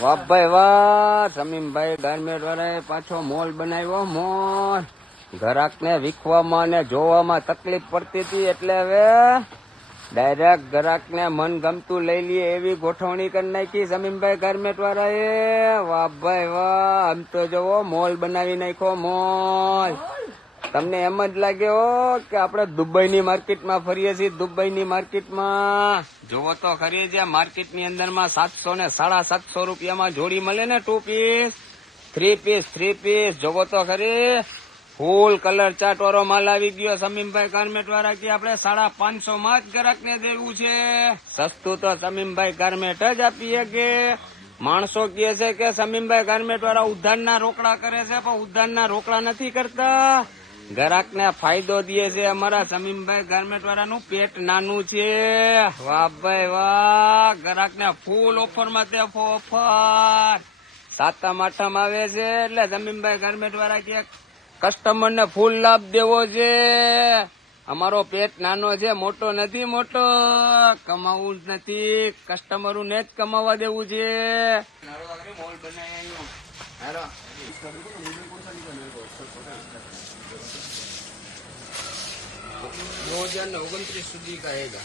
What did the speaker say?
વાહ ભાઈ વાહ, સમીમભાઈ ગાર્મેન્ટ વાળાએ પાછો મોલ બનાવ્યો. મોલ ગ્રાહક ને વિકવામાં અને જોવામાં તકલીફ પડતી હતી, એટલે હવે ડાયરેક્ટ ગ્રાહક ને મન ગમતું લઈ લઈએ એવી ગોઠવણી કરી નાખી સમીમભાઈ ગાર્મેન્ટ વાળાએ. વાહ ભાઈ વાહ, આમ તો જોવો મોલ બનાવી નાખ્યો. મોલ તમને એમ જ લાગે હો કે આપણે દુબઈની માર્કેટમાં ફરીએ છીએ. દુબઈની માર્કેટમાં જોવો તો ખરી, છે માર્કેટની અંદરમાં 700 ને 750 રૂપિયામાં જોડી મળે ને 2 પીસ 3 પીસ. જોવો તો ખરી, ફૂલ કલર ચાર્ટ વાળો માલ આવી ગયો. સમીમભાઈ ગાર્મેન્ટ વાળા કે આપણે 550 માં જ ગ્રાહક ને દેવું છે. સસ્તું તો સમીમભાઈ ગાર્મેન્ટ જ આપીએ. કે માણસો કહે છે કે સમીમભાઈ ગાર્મેન્ટ વાળા ઉધારના રોકડા કરે છે, પણ ઉધારના રોકડા નથી કરતા, ગ્રાહક ને ફાયદો દે છે. અમારા સમીમભાઈ ગાર્મેન્ટ વાળાનું પેટ નાનું છે. વાહ ભાઈ વાહ, ગ્રાહક ને ફૂલ ઓફર માં તે ઓફર. સાતમ આઠમ આવે છે એટલે સમીમભાઈ ગાર્મેન્ટ વાળા કે કસ્ટમર ને ફૂલ લાભ દેવો છે. અમારો પેટ નાનો છે, મોટો નથી. મોટો કમાવું જ નથી, કસ્ટમરો ને જ કમાવા દેવું છે. મોલ બનાવ્યો 2029 સુધી का रहेगा।